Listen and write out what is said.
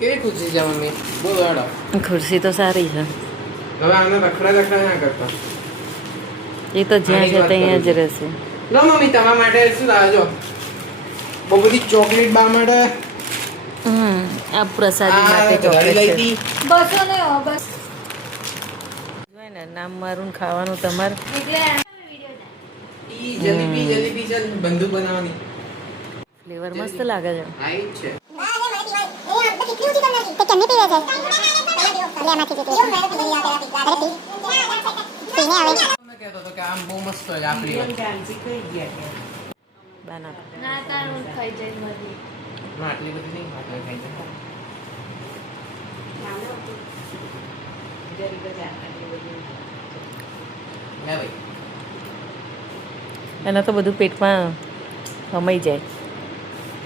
કેવી ખુશી છે મમ્મી બોલો હેડો ખુરશી તો સારી છે. હવે આને રખડા ના કરતા એ તો જ્યાં છે ત્યાં જ રહેશે. લો મમ્મી તમારા માટે શું લાવજો બહુ બધી ચોકલેટ બા માટે આ પ્રસાદી માટે ચોકલેટ છે. બસો ને બસ જોઈ ને નામ મારું ખાવાનું તમારે એટલે ઈ જલેબી છે બંદૂક બનાવવાની ફ્લેવર મસ્ત લાગે છે. હા ઈ જ છે મેં કહેતો હતો કે આમ બહુ મસ્ત હોય આપણી બાના ના તારું ખાઈ જાય મરી ના આટલી બધી નહીં ખાતા ખાઈ જાય લે ભાઈ એના તો બધું પેટમાં સમાઈ જાય.